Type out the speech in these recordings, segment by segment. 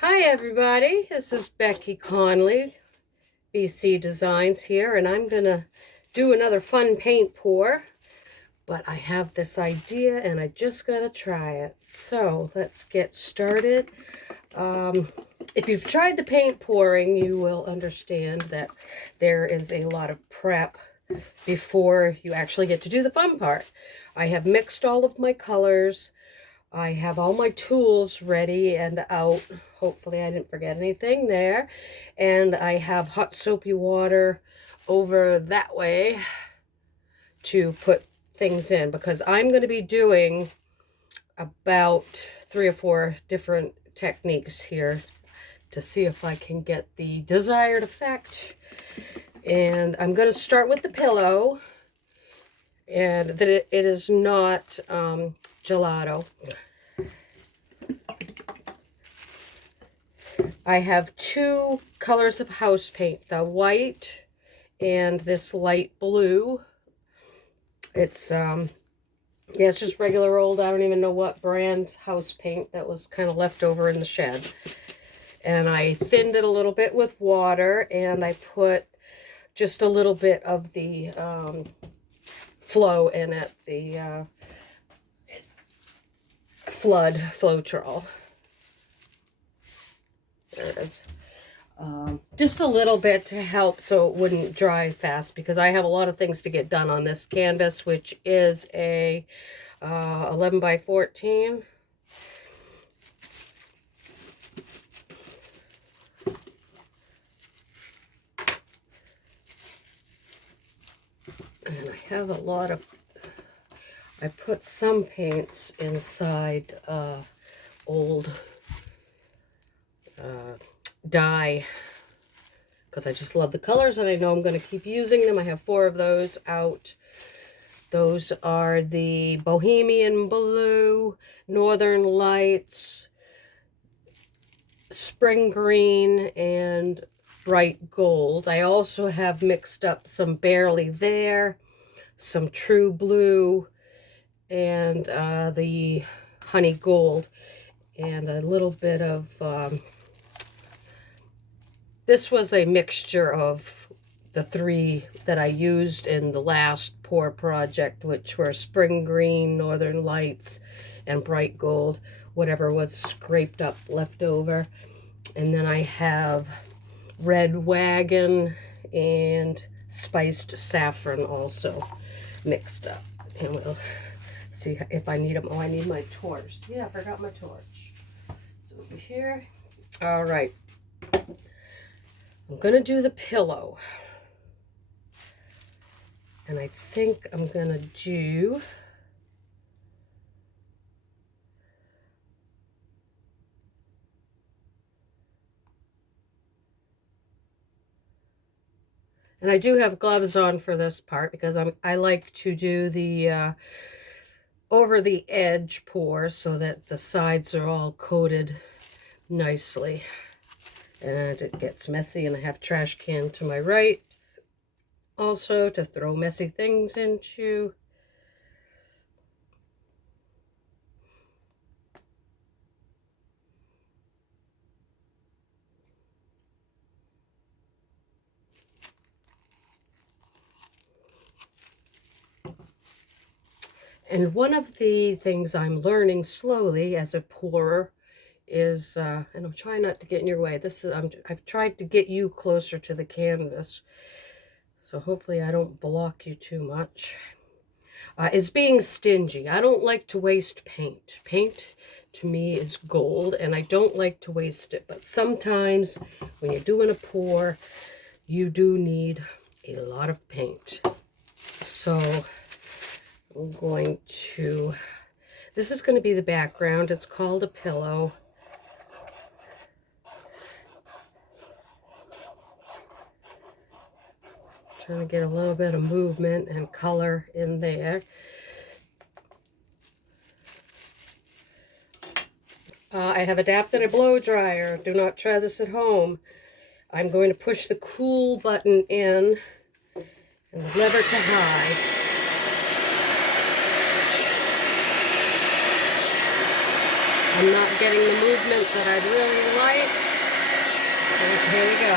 Hi everybody, this is Becky Conley, BC Designs here, and I'm gonna do another fun paint pour, but I have this idea and I just gotta try it. So let's get started. If you've tried the paint pouring, you will understand that there is a lot of prep before you actually get to do the fun part. I have mixed all of my colors. I have all my tools ready and out. Hopefully I didn't forget anything there. And I have hot soapy water over that way to put things in, because I'm going to be doing about 3 or 4 different techniques here to see if I can get the desired effect. And I'm going to start with the pillow, and that it is not gelato. I have 2 colors of house paint, the white and this light blue. It's yeah, it's just regular old, I don't even know what brand house paint that was kind of left over in the shed. And I thinned it a little bit with water, and I put just a little bit of the flow in it, the Floetrol. There it is. Just a little bit to help so it wouldn't dry fast, because I have a lot of things to get done on this canvas, which is a 11 by 14. And I have a lot of, I put some paints inside old dye, because I just love the colors and I know I'm going to keep using them. I have 4 of those out. Those are the Bohemian Blue, Northern Lights, Spring Green, and Bright Gold. I also have mixed up some Barely There, some True Blue, and the Honey Gold, and a little bit of this was a mixture of the 3 that I used in the last pour project, which were Spring Green, Northern Lights, and Bright Gold, whatever was scraped up left over. And then I have Red Wagon and Spiced Saffron also mixed up. And we'll see if I need them. Oh, I need my torch. Yeah, I forgot my torch. It's over here. All right. I'm going to do the pillow. And I think I'm going to do and I do have gloves on for this part, because I like to do the over the edge pour so that the sides are all coated nicely. And it gets messy, and I have trash can to my right also to throw messy things into. And one of the things I'm learning slowly as a pourer is, and I'm trying not to get in your way. I've tried to get you closer to the canvas, so hopefully I don't block you too much. Is being stingy. I don't like to waste paint. Paint to me is gold, and I don't like to waste it. But sometimes when you're doing a pour, you do need a lot of paint. So I'm going to, this is going to be the background. It's called a pillow. Trying to get a little bit of movement and color in there. I have adapted a blow dryer. Do not try this at home. I'm going to push the cool button in and the lever to high. I'm not getting the movement that I'd really like. Here we go.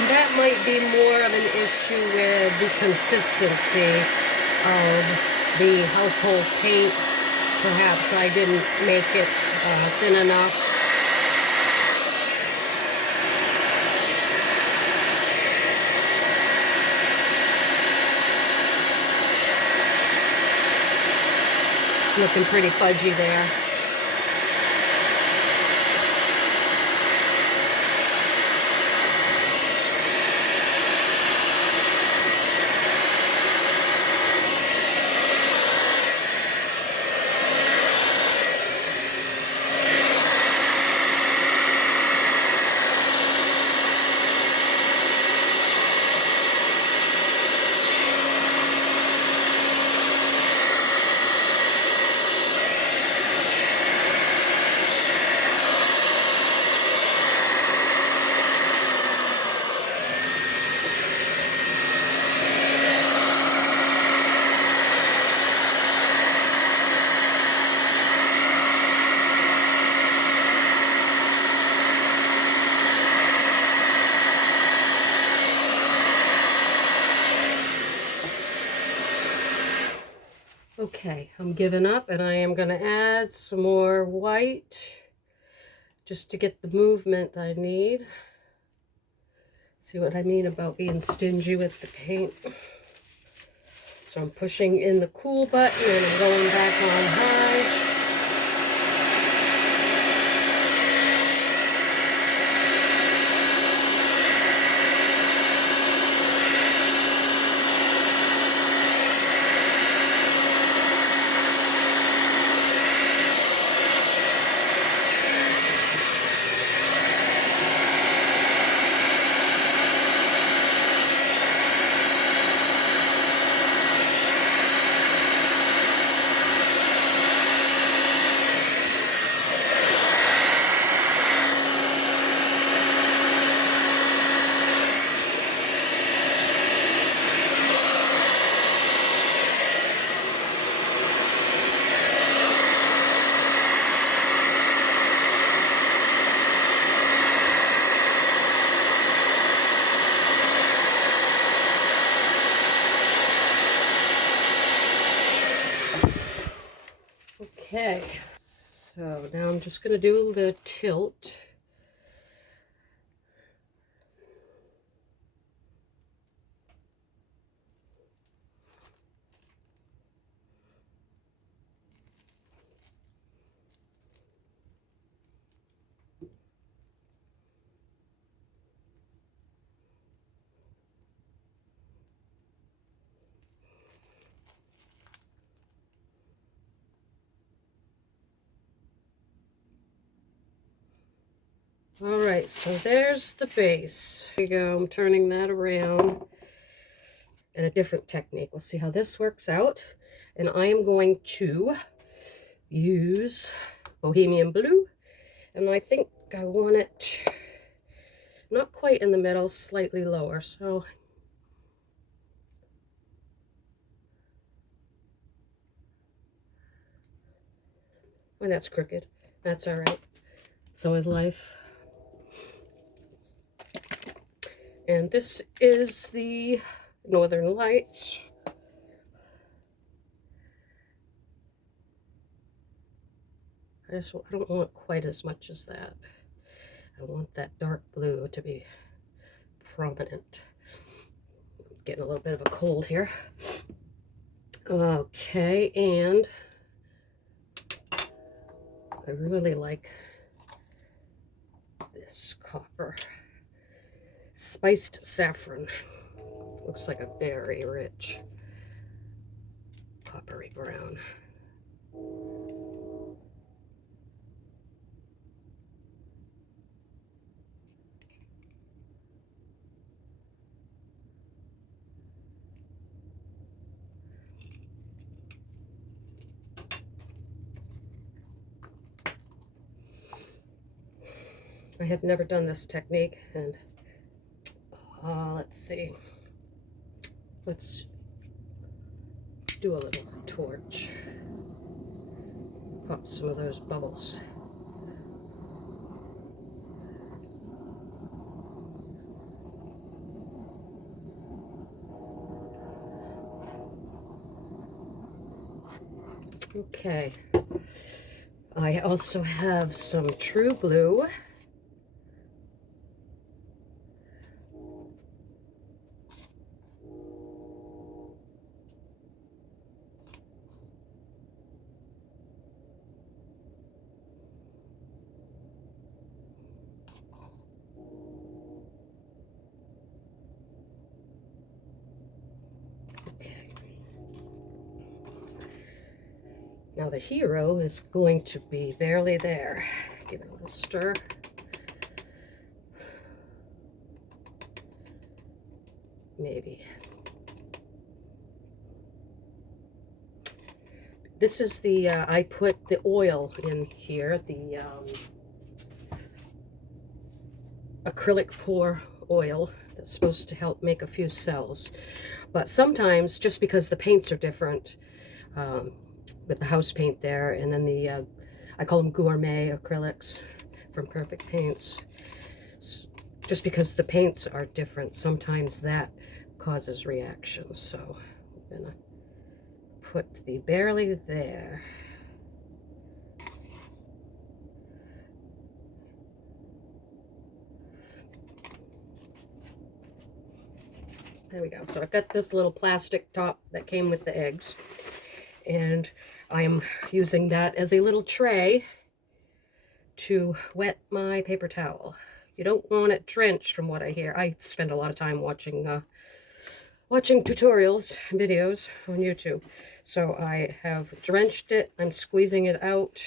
And that might be more of an issue with the consistency of the household paint. Perhaps I didn't make it thin enough. Looking pretty fudgy there. Okay, I'm giving up and I am going to add some more white just to get the movement I need. See what I mean about being stingy with the paint. So I'm pushing in the cool button and I'm going back on high. Okay, so now I'm just going to do the tilt. All right, so there's the base. There you go. I'm turning that around in a different technique. We'll see how this works out. And I am going to use Bohemian Blue. And I think I want it not quite in the middle, slightly lower. So when that's crooked, that's all right. So is life. And this is the Northern Lights. I don't want quite as much as that. I want that dark blue to be prominent. I'm getting a little bit of a cold here. Okay, and I really like this copper. Spiced saffron. Looks like a very rich coppery brown. I have never done this technique, and let's see. Let's do a little torch. Pop some of those bubbles. Okay. I also have some True Blue. Now the hero is going to be barely there. Give it a little stir. Maybe. This is the, I put the oil in here, the acrylic pour oil. That's supposed to help make a few cells. But sometimes, just because the paints are different, with the house paint there, and then the, I call them gourmet acrylics from Perfect Paints. Just because the paints are different, sometimes that causes reactions. So I'm gonna put the barely there. There we go. So I've got this little plastic top that came with the eggs, and I am using that as a little tray to wet my paper towel. You don't want it drenched, from what I hear. I spend a lot of time watching tutorials and videos on YouTube. So I have drenched it. I'm squeezing it out.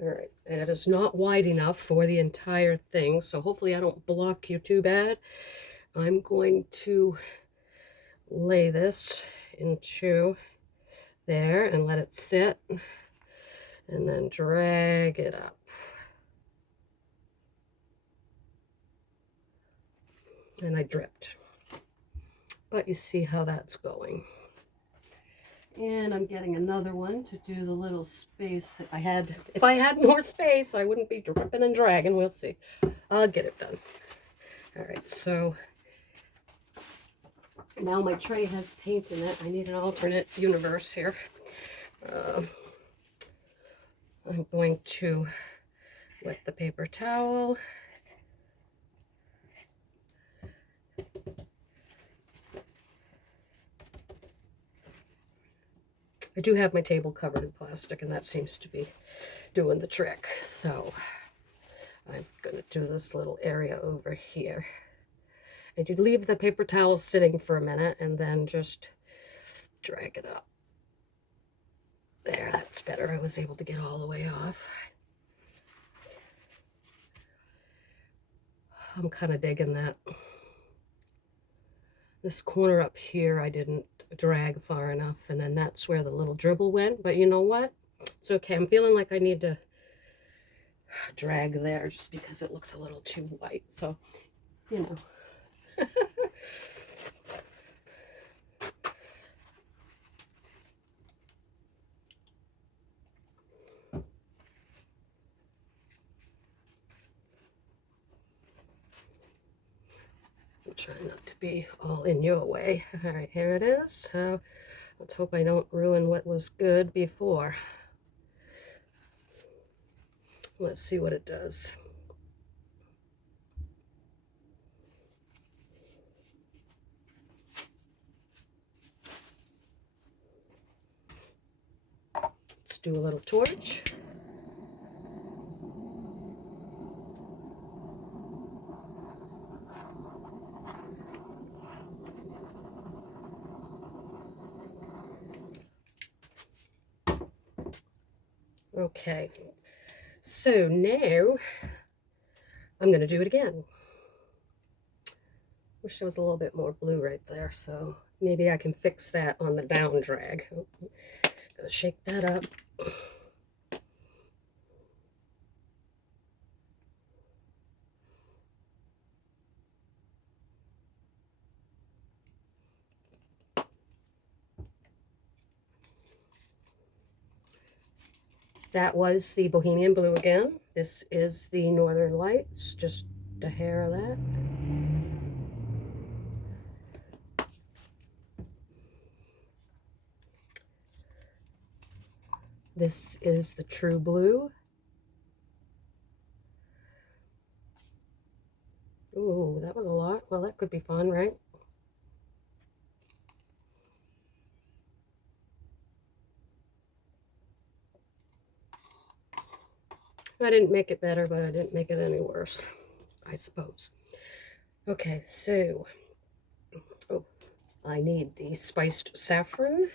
All right, and it is not wide enough for the entire thing, so hopefully I don't block you too bad. I'm going to lay this into there and let it sit, and then drag it up. And I dripped, but you see how that's going. And I'm getting another one to do the little space that I had. If I had more space, I wouldn't be dripping and dragging. We'll see. I'll get it done. All right, so now my tray has paint in it. I need an alternate universe here. I'm going to wet the paper towel. I do have my table covered in plastic, and that seems to be doing the trick. So I'm going to do this little area over here. And you leave the paper towel sitting for a minute and then just drag it up. There, that's better. I was able to get all the way off. I'm kind of digging that. This corner up here, I didn't drag far enough, and then that's where the little dribble went. But you know what? It's okay. I'm feeling like I need to drag there just because it looks a little too white. So, you know. I'm trying not to be all in your way. All right, here it is. So let's hope I don't ruin what was good before. Let's see what it does. Let's do a little torch. Okay, so now I'm going to do it again. Wish there was a little bit more blue right there, so maybe I can fix that on the down drag. Gotta shake that up. That was the Bohemian Blue again. This is the Northern Lights, just a hair of that. This is the True Blue. Ooh, that was a lot. Well, that could be fun, right? I didn't make it better, but I didn't make it any worse, I suppose. Okay, so, oh, I need the spiced saffron.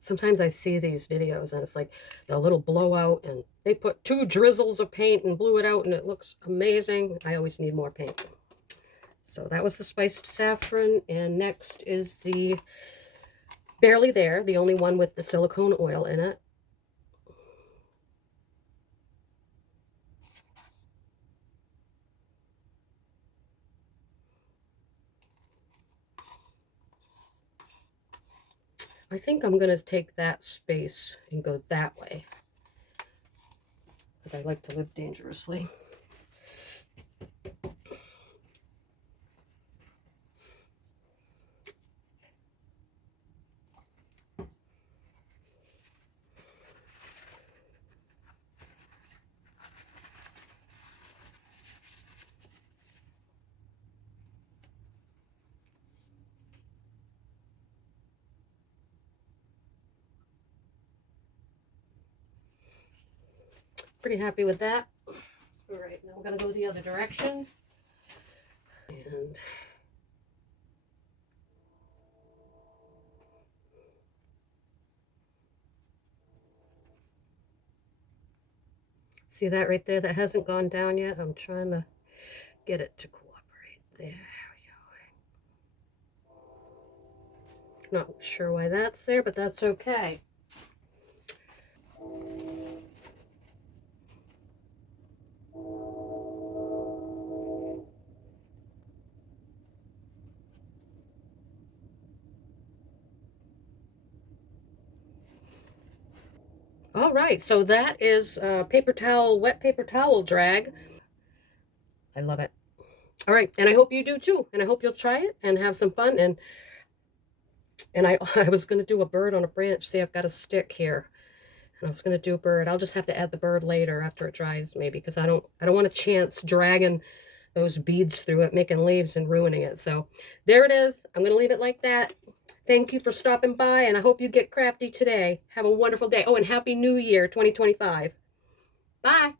Sometimes I see these videos and it's like the little blowout and they put 2 drizzles of paint and blew it out and it looks amazing. I always need more paint. So that was the spiced saffron, and next is the Barely There, the only one with the silicone oil in it. I think I'm going to take that space and go that way, because I like to live dangerously. Pretty happy with that. All right, now I'm going to go the other direction. And see that right there that hasn't gone down yet? I'm trying to get it to cooperate. There we go. Not sure why that's there, but that's okay. All right, so that is paper towel, wet paper towel drag. I love it. All right, and I hope you do too, and I hope you'll try it and have some fun. And I was going to do a bird on a branch. See, I've got a stick here, and I was going to do a bird. I'll just have to add the bird later after it dries, maybe, because I don't want a chance dragging those beads through it, making leaves and ruining it. So there it is. I'm going to leave it like that. Thank you for stopping by, and I hope you get crafty today. Have a wonderful day. Oh, and Happy New Year 2025. Bye.